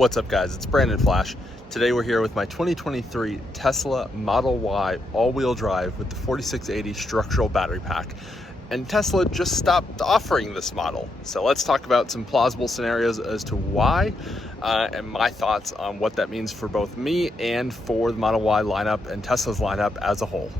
What's up, guys? It's Brandon Flash. Today we're here with my 2023 Tesla Model Y all-wheel drive with the 4680 structural battery pack. And Tesla just stopped offering this model. So let's talk about some plausible scenarios as to why and my thoughts on what that means for both me and for the Model Y lineup and Tesla's lineup as a whole.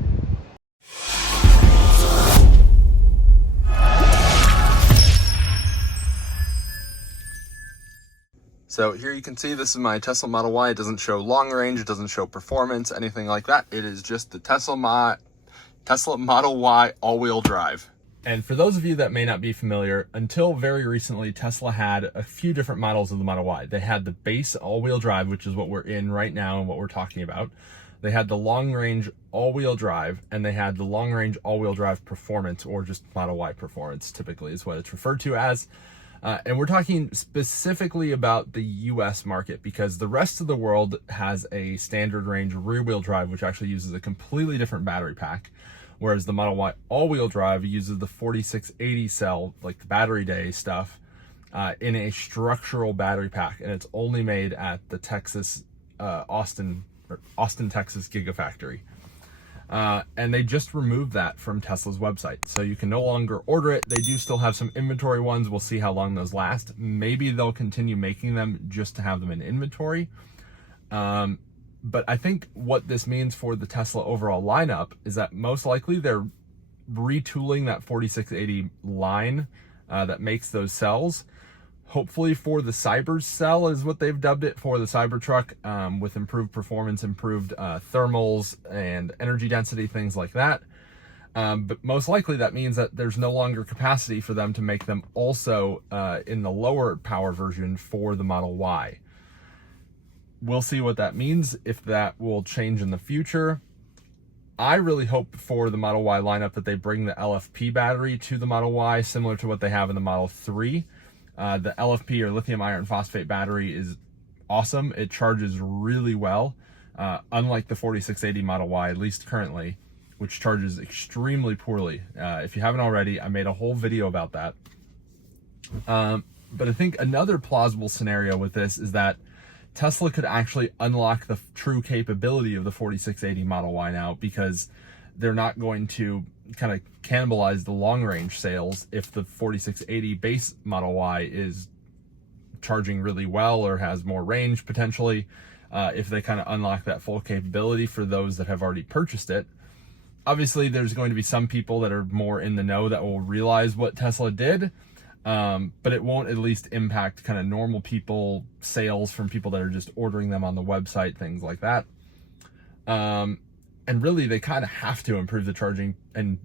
So here you can see this is my Tesla Model Y. It doesn't show long range, it doesn't show performance, anything like that. It is just the Tesla Model Y all-wheel drive. And for those of you that may not be familiar, until very recently, Tesla had a few different models of the Model Y. They had the base all-wheel drive, which is what we're in right now and what we're talking about. They had the long-range all-wheel drive, and they had the long-range all-wheel drive performance, or just Model Y performance, typically is what it's referred to as. And we're talking specifically about the US market, because the rest of the world has a standard range rear-wheel drive, which actually uses a completely different battery pack, whereas the Model Y all-wheel drive uses the 4680 cell, like the battery day stuff, in a structural battery pack, and it's only made at the Austin, Texas Gigafactory. And they just removed that from Tesla's website. So you can no longer order it. They do still have some inventory ones. We'll see how long those last. Maybe they'll continue making them just to have them in inventory. But I think what this means for the Tesla overall lineup is that most likely they're retooling that 4680 line that makes those cells. Hopefully for the Cyber cell is what they've dubbed it, for the Cybertruck, with improved performance, improved thermals and energy density, things like that. But most likely that means that there's no longer capacity for them to make them also in the lower power version for the Model Y. We'll see what that means, if that will change in the future. I really hope for the Model Y lineup that they bring the LFP battery to the Model Y, similar to what they have in the Model 3. The LFP, or lithium iron phosphate battery, is awesome. It charges really well, unlike the 4680 Model Y, at least currently, which charges extremely poorly. If you haven't already, I made a whole video about that. But I think another plausible scenario with this is that Tesla could actually unlock the true capability of the 4680 Model Y now, because they're not going to kind of cannibalize the long range sales if the 4680 base Model Y is charging really well or has more range potentially. If they kind of unlock that full capability for those that have already purchased it. Obviously there's going to be some people that are more in the know that will realize what Tesla did, but it won't at least impact kind of normal people, sales from people that are just ordering them on the website, things like that. And really, they kind of have to improve the charging and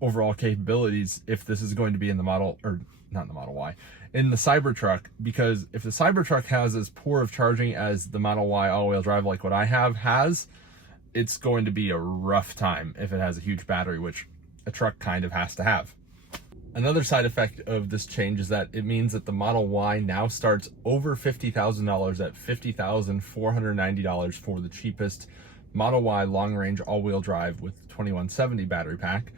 overall capabilities if this is going to be in the Model, or not in the Model Y, in the Cybertruck, because if the Cybertruck has as poor of charging as the Model Y all-wheel drive, like what I have has, it's going to be a rough time if it has a huge battery, which a truck kind of has to have. Another side effect of this change is that it means that the Model Y now starts over $50,000 at $50,490 for the cheapest Model Y long-range all-wheel drive with 2170 battery pack,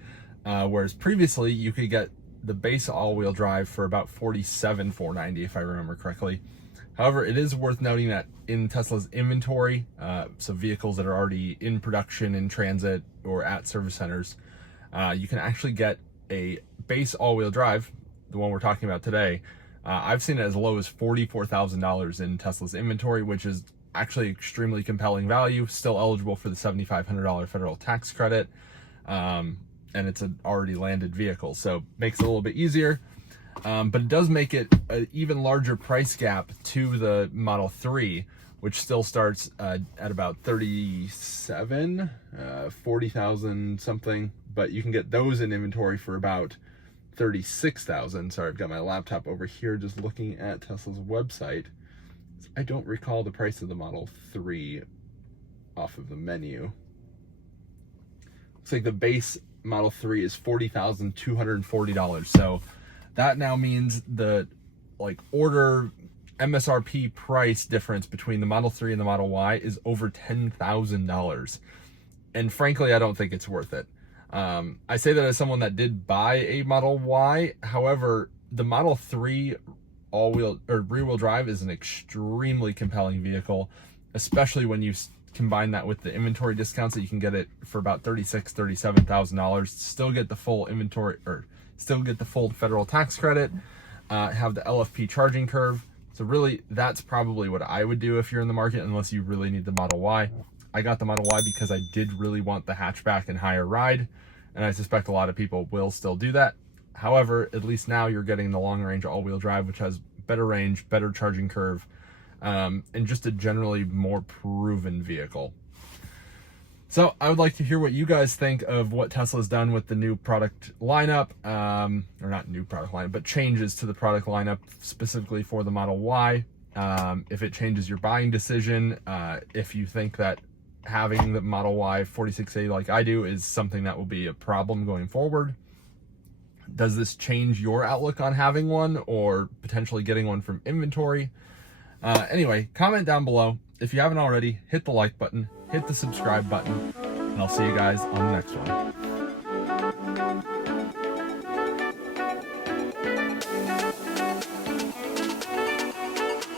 whereas previously you could get the base all-wheel drive for about $47,490 if I remember correctly. However, it is worth noting that in Tesla's inventory, so vehicles that are already in production, in transit, or at service centers, you can actually get a base all-wheel drive, the one we're talking about today. I've seen it as low as $44,000 in Tesla's inventory, which is actually extremely compelling value, still eligible for the $7,500 federal tax credit, and it's an already landed vehicle, so makes it a little bit easier. But it does make it an even larger price gap to the Model 3, which still starts at about 40,000 something, but you can get those in inventory for about 36,000. Sorry, I've got my laptop over here just looking at Tesla's website. I don't recall the price of the Model 3 off of the menu. Looks like the base Model 3 is $40,240. So that now means the order MSRP price difference between the Model 3 and the Model Y is over $10,000. And frankly, I don't think it's worth it. I say that as someone that did buy a Model Y. However, the Model 3 all-wheel or rear-wheel drive is an extremely compelling vehicle, especially when you combine that with the inventory discounts that you can get it for about $37,000. Still get the full inventory, or still get the full federal tax credit, have the LFP charging curve. So really, that's probably what I would do if you're in the market, unless you really need the Model Y. I got the Model Y because I did really want the hatchback and higher ride, and I suspect a lot of people will still do that. However, at least now you're getting the long range all-wheel drive, which has better range, better charging curve, and just a generally more proven vehicle. So I would like to hear what you guys think of what Tesla's done with the new product lineup, or not new product lineup, but changes to the product lineup specifically for the Model Y. If it changes your buying decision, if you think that having the Model Y 4680 like I do is something that will be a problem going forward. Does this change your outlook on having one or potentially getting one from inventory? Anyway, comment down below. If you haven't already, hit the like button, hit the subscribe button, and I'll see you guys on the next one.